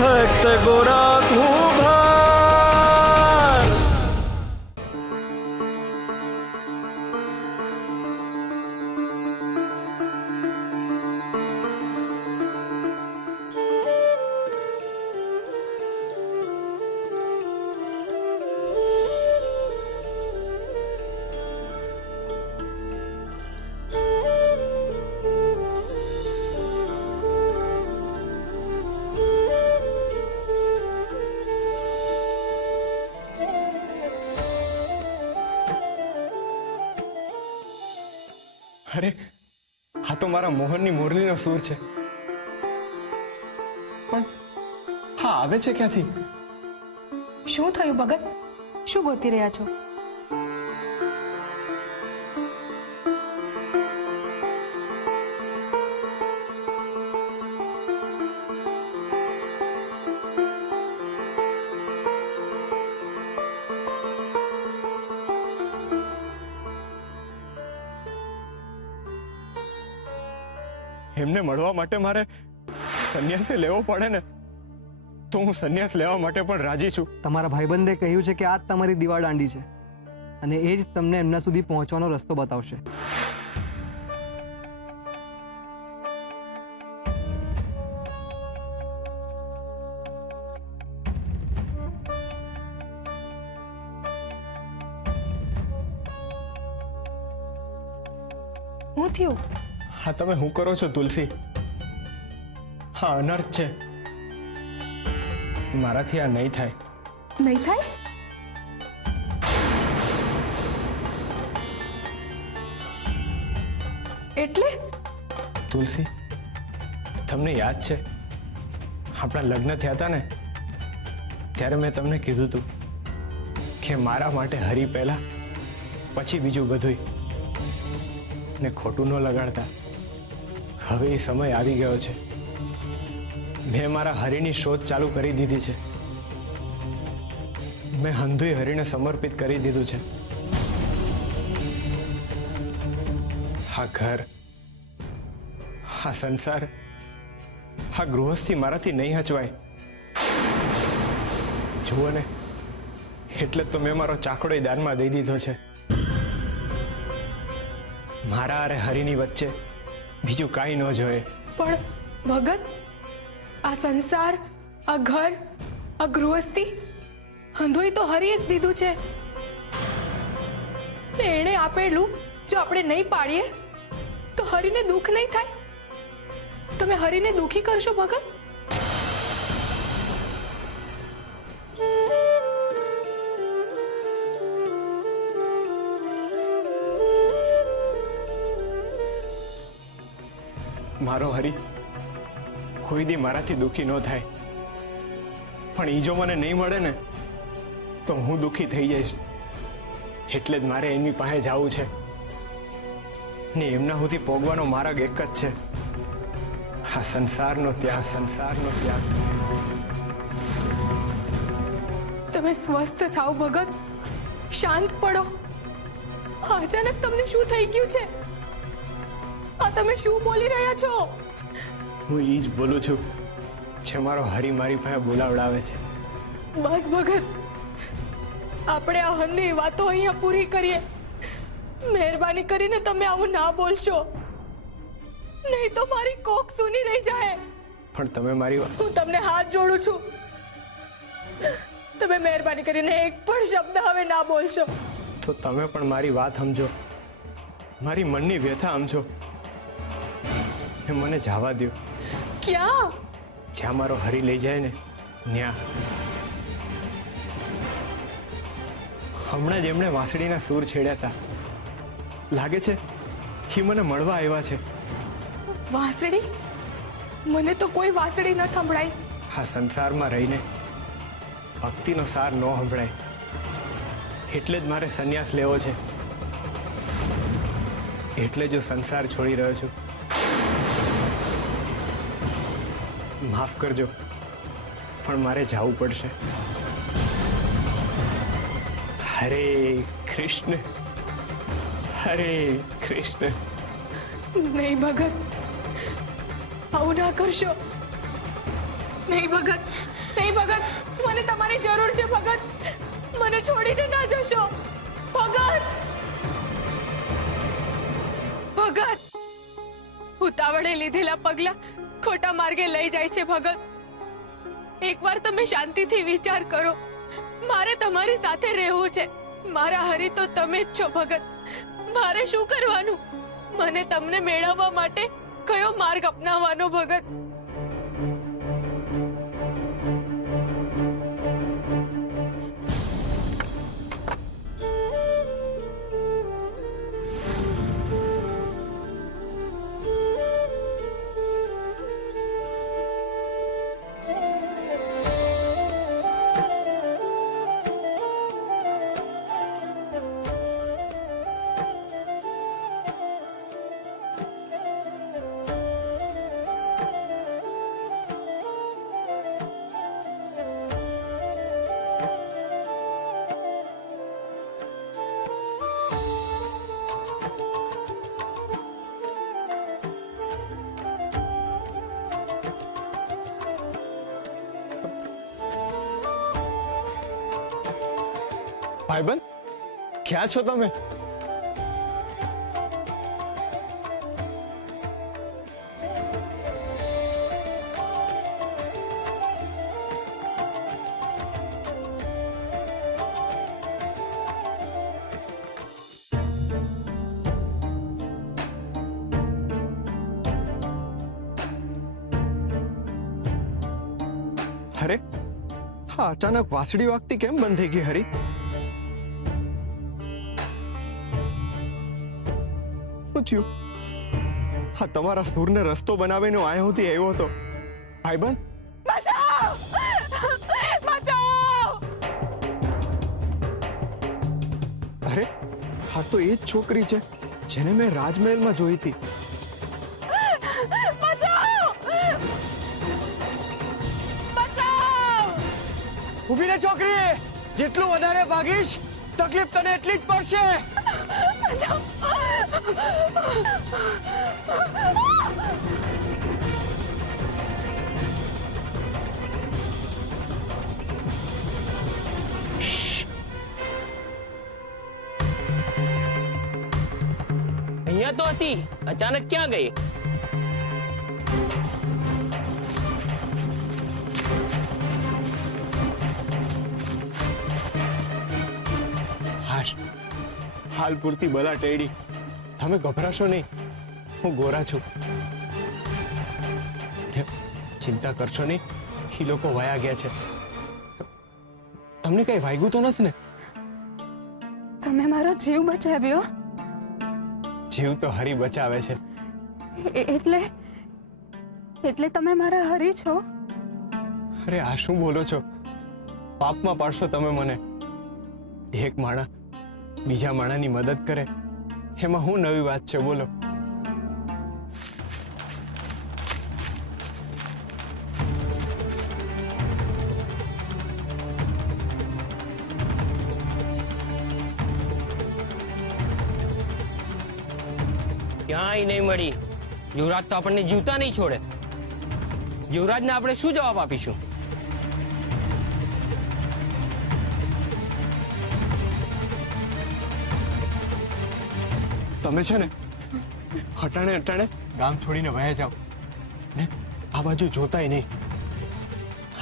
भक्त गोरा कुभार। अरे आ तो मारा मोहननी मोरलीनो सूर छे, पण हाँ आवे छे क्यांथी? શું થયું ભગત? શું ગોતી રહ્યા છો? એમને મળવા માટે મારે સંન્યાસ લેવો પડે ને, તો હું સંન્યાસ લેવા માટે પણ રાજી છું. તમારા ભાઈબંધે કહ્યું છે કે આ જ તમારી દીવા દાંડી છે અને એ જ તમને એમના સુધી પહોંચવાનો રસ્તો બતાવશે. હું થયું? હા તમે શું કરો છો તુલસી? હા અનર્થ છે, મારાથી આ નહીં થાય. નહીં થાય? એટલે તુલસી તમને યાદ છે આપણા લગ્ન થયા હતા ને, ત્યારે મેં તમને કીધું હતું કે મારા માટે હરી પહેલા પછી બીજું બધું, ને ખોટું ન લગાડતા. હવે એ સમય આવી ગયો છે, મેં મારા હરિની શોધ ચાલુ કરી દીધી છે. મેં હંધુય હરિને સમર્પિત કરી દીધું છે. આ ઘર, આ સંસાર, આ ગૃહસ્થી મારાથી નહીં હચવાય. જુઓ ને, એટલે તો મેં મારો ચાકડો દાનમાં દઈ દીધો છે. મારા અરે હરિની વચ્ચે બીજું કાંઈ ન જોઈએ. પણ ભગત, આ સંસાર, આ ઘર, આ ગૃહસ્થી હંધોઈ તો હરીએ જ દીધું છે. ને એણે આપેલું જો આપણે નહીં પાડીએ તો હરીને દુઃખ નહીં થાય? તમે હરીને દુઃખી કરશો ભગત? મારો હરી કોઈ દી મારાથી દુઃખી ન થાય, પણ ઈ જો મને નહીં મળે ને તો હું દુઃખી થઈ જઈશ. એટલે જ મારે એમની પાસે જવું છે ને એમના સુધી પોગવાનો માર્ગ એક જ છે, આ સંસારનો ત્યાગ, સંસારનો ત્યાગ. તમે સ્વસ્થ થાઓ ભગત, શાંત પડો. અચાનક તમને શું થઈ ગયું છે? આ તમે શું બોલી રહ્યા છો? હું ઈ જ બોલું છું જે મારો હરી મારી પાસે બોલાવડાવે છે. બસ ભગત, આપણે આ હંધની વાતો અહીંયા પૂરી કરીએ. મહેરબાની કરીને તમે આવું ના બોલશો, નહીં તો મારી કોક સૂની રહી જાય. પણ તમે મારી હું તમને હાથ જોડું છું, તમે મહેરબાની કરીને એક પણ શબ્દ હવે ના બોલશો. તો તમે પણ મારી વાત સમજો, મારી મનની વ્યથા સમજો ને મને જવા દો. ક્યાં? જ્યાં મારો હરી લઈ જાય ને ત્યાં. હમણાં જ એમણે વાંસળીના સૂર છેડ્યા હતા, લાગે છે એ મને મળવા આવ્યા છે. વાંસળી? મને તો કોઈ વાંસળી ન સંભળાય. આ સંસારમાં રહીને ભક્તિનો સાર ન સંભળાય, એટલે જ મારે સંન્યાસ લેવો છે. એટલે જો સંસાર છોડી રહ્યો છું. માફ કરજો, પણ મારે જવું પડશે. હરે કૃષ્ણ, હરે કૃષ્ણ. નહીં ભગત, આવું ના કરશો. નહીં ભગત, નહીં ભગત, મને તમારી જરૂર છે ભગત. મને છોડીને ના જશો ભગત. ભગત, ઉતાવળે લીધેલા પગલા ખોટા માર્ગે લઈ જાય છે ભગત. એકવાર તમે શાંતિથી વિચાર કરો. મારે તમારી સાથે રહેવું છે. મારા હરી તો તમે જ છો ભગત. મારે શું કરવાનું? મને તમને મેળવવા માટે કયો માર્ગ અપનાવવાનો ભગત? ભાઈબંધ, ક્યાં છો તમે? અરે, હા અચાનક વાસળી વાગતી કેમ બંધ થઈ ગઈ હરી? શું થયું? હા તમારા સૂરને રસ્તો બનાવીને હું અહીંયા સુધી આવ્યો હતો. ભાઈબંધ, બચાવ! બચાવ! અરે હા તો એ જ છોકરી છે જેને મેં રાજમહેલમાં જોઈ હતી. ઊભી રે છોકરી, જેટલું વધારે ભાગીશ તકલીફ તને એટલી જ પડશે. અહીંયા તો હતી, અચાનક ક્યાં ગઈ? હાલ પૂરતી બલા ટેડી, તમે ગભરાશો નહીં. હું ગોરા છું. ચિંતા કરશો નહીં, એ લોકો વયા ગયા છે. તમને કઈ વાગ્યું તો નથી ને? તમે મારો જીવ બચાવ્યો. જીવ તો હરી બચાવે છે. એટલે તમે મારા હરી છો? અરે આ શું બોલો છો? પાપમાં પાડશો તમે મને. એક માણા બીજા માણાની મદદ કરે એમાં શું નવી વાત છે બોલો? ક્યાંય નહીં મળી. યુવરાજ તો આપણને જીવતા નહીં છોડે. યુવરાજને આપણે શું જવાબ આપીશું? તમે છે ને હટાણે હટાણે ગામ છોડીને વયા જાઓ ને આ બાજુ જોતાય નહીં.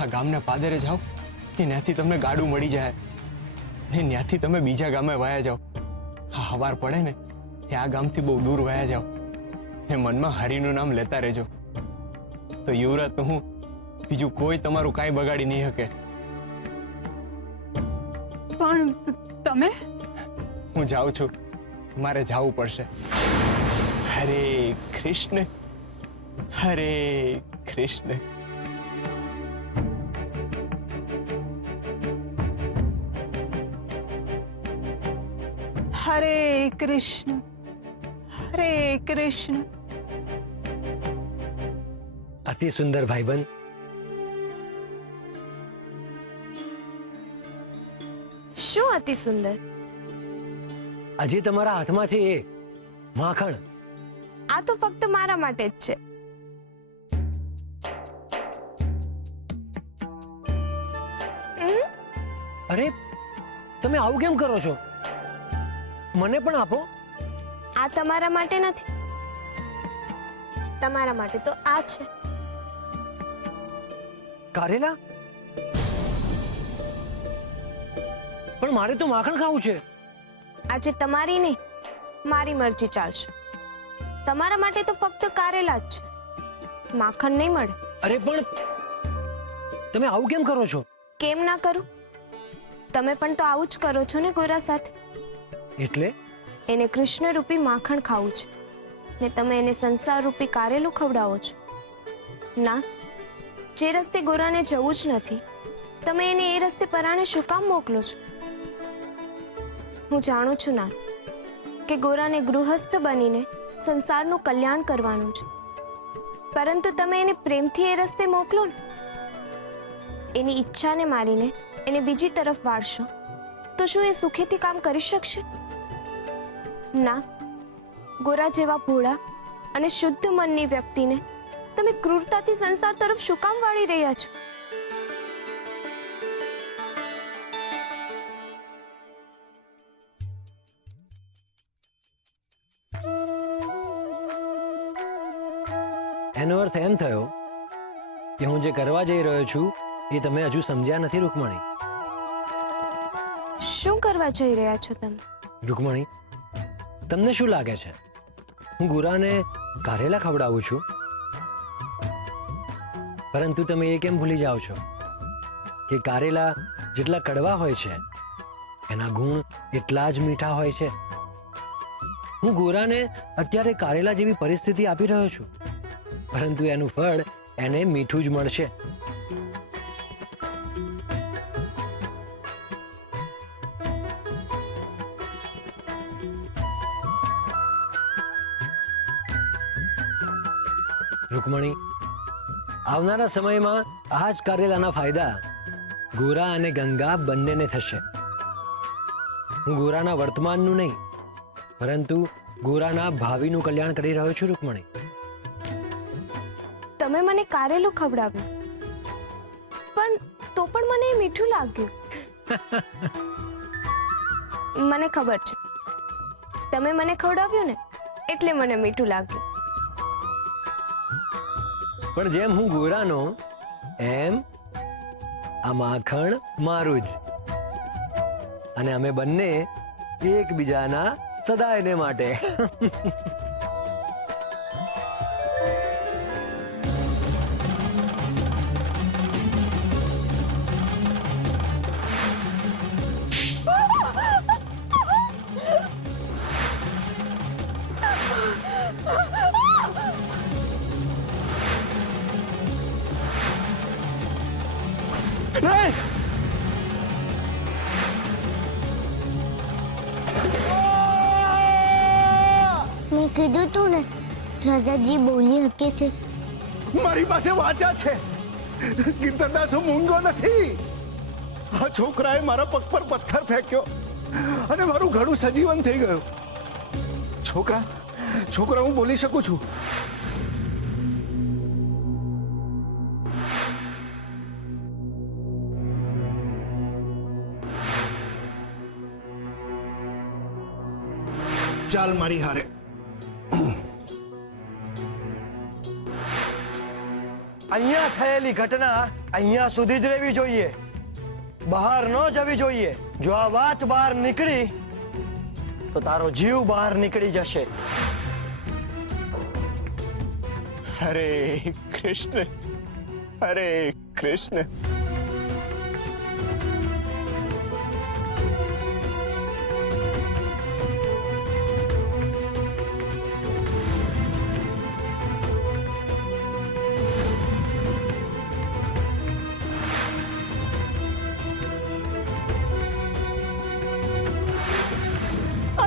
આ ગામના પાદરે જાઓ ને ત્યાંથી તમને ગાડું મળી જાય ને ત્યાંથી તમે બીજા ગામે વયા જાઓ. આ હવાર પડે ને તે આ ગામથી બહુ દૂર વયા જાઓ ને મનમાં હરીનું નામ લેતા રહેજો. તો યુવરાજ તો હું, બીજું કોઈ તમારું કાંઈ બગાડી નહીં શકે. પણ તમે? હું જાઉં છું, મારે જાવું પડશે. હરે કૃષ્ણ, હરે કૃષ્ણ. હરે કૃષ્ણ, હરે કૃષ્ણ. અતિ સુંદર ભાઈબંધ. શું અતિ સુંદર? હજી તમારા હાથમાં છે એ માખણ. આ તો ફક્ત મારા માટે જ છે. અરે તમે આવું કેમ કરો છો? મને પણ આપો. આ તમારા માટે નથી, તમારા માટે તો આ છે. કારેલા? પણ મારે તો માખણ ખાવું છે. આજે તમારી નહીં, મારી મરજી ચાલશે. તમારા માટે તો ફક્ત કારેલા જ છે, માખણ નહીં મળે. અરે પણ તમે આવું કેમ કરો છો? કેમ ના કરું? તમે પણ તો આવું જ કરો છો ને ગોરા સાથે. એટલે એને કૃષ્ણ રૂપી માખણ ખાવું છે ને તમે એને સંસાર રૂપી કારેલું ખવડાવો છો. ના, જે રસ્તે ગોરાને જવું જ નથી, તમે એને એ રસ્તે પરાણે શું કામ મોકલો છો? હું જાણું છું ના કે ગોરાને ગૃહસ્થ બનીને સંસારનું કલ્યાણ કરવાનું છે, પરંતુ તમે એને પ્રેમથી એ રસ્તે મોકલો ને, એની ઈચ્છાને મારીને એને બીજી તરફ વાળશો તો શું એ સુખેથી કામ કરી શકશે? ના, ગોરા જેવા ભોળા અને શુદ્ધ મનની વ્યક્તિને તમે ક્રૂરતાથી સંસાર તરફ શું કામ વાળી રહ્યા છો? એનો અર્થ એમ થયો કે હું જે કરવા જઈ રહ્યો છું એ તમે હજુ સમજ્યા નથી રૂકમણી. શું કરવા જઈ રહ્યા છો તમે? રૂકમણી, તમને શું લાગે છે હું ગુરાને કારેલા ખવડાવું છું? પરંતુ તમે એ કેમ ભૂલી જાઓ છો કે કારેલા જેટલા કડવા હોય છે એના ગુણ એટલા જ મીઠા હોય છે. હું ગોરાને અત્યારે કારેલા જેવી પરિસ્થિતિ આપી રહ્યો છું, પરંતુ એનું ફળ એને મીઠું જ મળશે. રૂકમણી, આવનારા સમયમાં આ જ કારેલાના ફાયદા ગોરા અને ગંગા બંનેને થશે. હું ગોરાના વર્તમાનનું નહીં, પરંતુ ગોરાના ભાવિનું કલ્યાણ કરી રહ્યો છું. રૂકમણી, તમે મને કારેલું ખવડાવ્યું, પણ તો પણ મને એ મીઠું લાગ્યું. મને ખબર છે, તમે મને ખવડાવ્યું ને એટલે મને મીઠું લાગ્યું. પણ જેમ હું ગોરાનો એમ આ માખણ મારું જ, અને અમે બંને એકબીજાના સદાયને માટે. નહીં! મેં કીધું તું ને રાજાજી બોલી શકે છે. મારી પાસે વાચા છે. કીર્તનદાસ હું મૂંગો નથી. આ છોકરાએ મારા પગ પર પથ્થર ફેંક્યો અને મારું ઘડું સજીવન થઈ ગયું. છોકરા, હું બોલી શકું છું. ચાલ મારી હારે. અહીંયા થયેલી ઘટના અહીંયા સુધી જ રહેવી જોઈએ, બહાર ન જવી જોઈએ. જો આ વાત બહાર નીકળી તો તારો જીવ બહાર નીકળી જશે. હરે કૃષ્ણ, હરે કૃષ્ણ.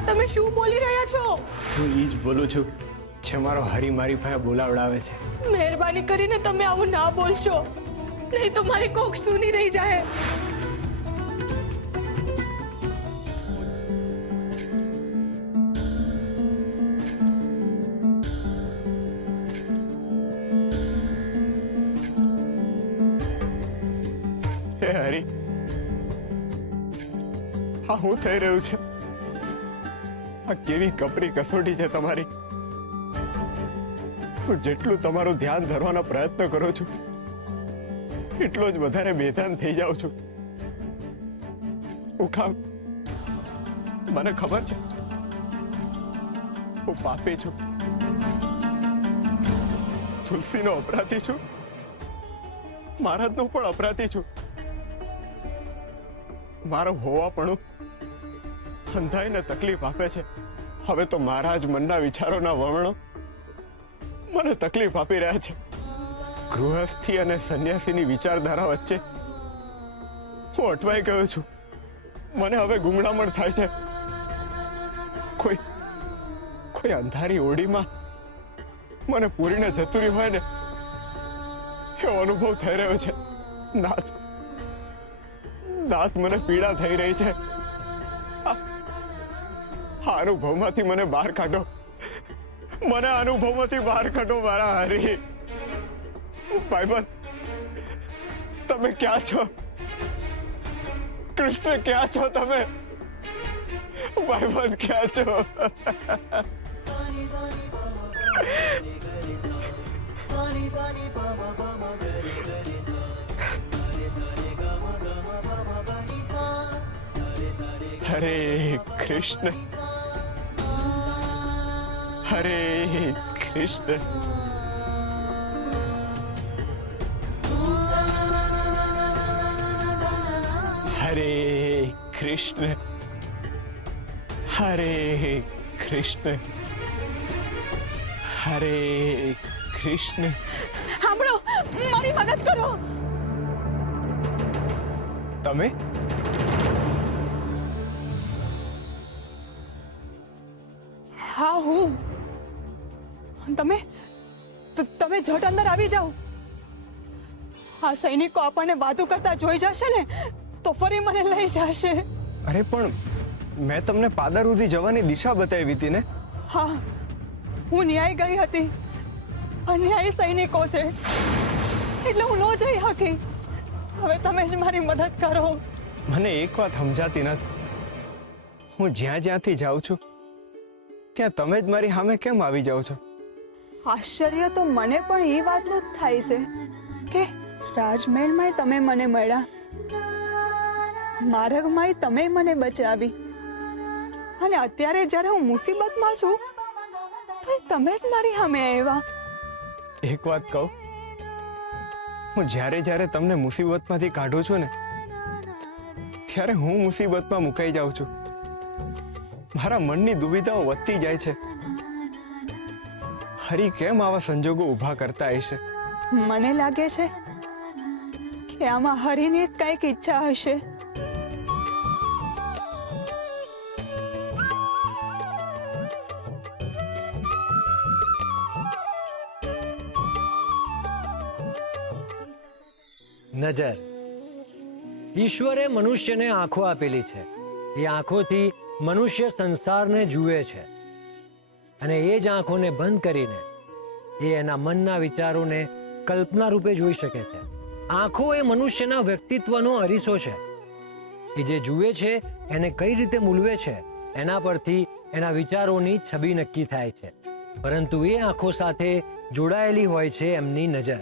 તમે શું બોલી રહ્યા છો? હું ઈ જ બોલું છું જે મારો હરી મારી પાસે બોલાવડાવે છે. મહેરબાની કરીને તમે આવું ના બોલશો, નહીં તો મારી કોક સૂની રહી જાય. હે હરી, આ હું થઈ રહ્યું છે? આ કેવી કપરી કસોટી છે તમારી. હું જેટલું તમારું ધ્યાન ધરવાનો પ્રયત્ન કરું છું એટલો જ વધારે બેધાન થઈ જાઉં છું. ઉખાવ, મને ખબર છે હું પાપી છું, તુલસીનો અપરાધી છું, મહારાજનો પણ અપરાધી છું. મારો હોવાપણું અંધાઈને તકલીફ આપે છે. હવે તો મહારાજ મનના વિચારોના વર્ણો મને તકલીફ આપી રહ્યા છે. ગૃહસ્થી અને સંન્યાસીની વિચારધારા વચ્ચે હું અટવાઈ ગયો છું. મને હવે ગુંગળામણ થાય છે. કોઈ અંધારી ઓડીમાં મને પૂરીને જતું રહ્યું હોય ને એવો અનુભવ થઈ રહ્યો છે. નાથ, મને પીડા થઈ રહી છે. આ અનુભવમાંથી મને બહાર કાઢો. મને અનુભવમાંથી બહાર કાઢો મારા હરી. ભાઈબંધ, તમે ક્યાં છો? કૃષ્ણ ક્યાં છો તમે? ભાઈબંધ ક્યાં છો? હરે કૃષ્ણ, હરે કૃષ્ણ. હરે કૃષ્ણ, હરે કૃષ્ણ, હરે કૃષ્ણ. સાંભળો, મારી મદદ કરો. તમે? હા, હું. તમે ઝટ અંદર આવી જાઓ. આ સૈનિકો આપણને વાતો કરતા જોઈ જશે ને તો ફરી મને લઈ જશે. અરે પણ મેં તમને પાદર સુધી જવાની દિશા બતાવી હતી ને? હા, હું ન્યાય ગઈ હતી. અન્યાયી સૈનિકો છે એટલે હું ન જઈ શકી. હવે તમે જ મારી મદદ કરો. મને એક વાત સમજાતી નથી. હું જ્યાંથી જાઉં છું ત્યાં તમે જ મારી સામે કેમ આવી જાઓ છો? આશ્ચર્ય તો મને પણ એ વાતનું જ થાય છે કે રાજમહેલમાંય તમે મને મળ્યા, માર્ગમાંય તમે મને બચાવી, અને અત્યારે જ્યારે હું મુસીબતમાં છું તો તમે જ મારી સામે આવ્યા. એક વાત કહું, હું જ્યારે તમને મુસીબતમાંથી કાઢું છું ને ત્યારે હું મુસીબતમાં મુકાઈ જાઉં છું. મારા મનની દુવિધાઓ વધતી જાય છે. હરી કેમ આવા સંજોગો ઊભા કરતા હશે? મને લાગે છે કે આમાં હરીની જ કંઈક ઈચ્છા હશે. નજર. ઈશ્વરે મનુષ્યને આંખો આપેલી છે. એ આંખોથી મનુષ્ય સંસારને જુએ છે, અને એ જ આંખોને બંધ કરીને એ એના મનના વિચારોને કલ્પના રૂપે જોઈ શકે છે. આંખો એ મનુષ્યના વ્યક્તિત્વનો અરીસો છે. એ જે જુએ છે એને કઈ રીતે મૂલવે છે એના પરથી એના વિચારોની છબી નક્કી થાય છે. પરંતુ એ આંખો સાથે જોડાયેલી હોય છે એમની નજર,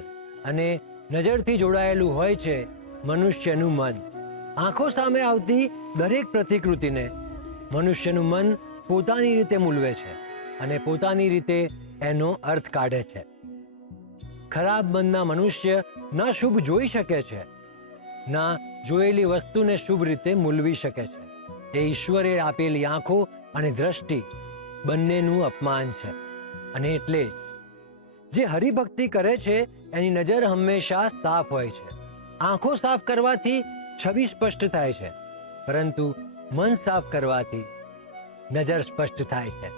અને નજરથી જોડાયેલું હોય છે મનુષ્યનું મન. આંખો સામે આવતી દરેક પ્રતિકૃતિને મનુષ્યનું મન પોતાની રીતે મૂલવે છે અને પોતાની રીતે એનો અર્થ કાઢે છે. ખરાબ મનના મનુષ્ય ના શુભ જોઈ શકે છે, ના જોયેલી વસ્તુને શુભ રીતે મૂલવી શકે છે. એ ઈશ્વરે આપેલી આંખો અને દ્રષ્ટિ બંનેનું અપમાન છે. અને એટલે જે હરિભક્તિ કરે છે એની નજર હંમેશા સાફ હોય છે. આંખો સાફ કરવાથી છબી સ્પષ્ટ થાય છે, પરંતુ મન સાફ કરવાથી નજર સ્પષ્ટ થાય છે.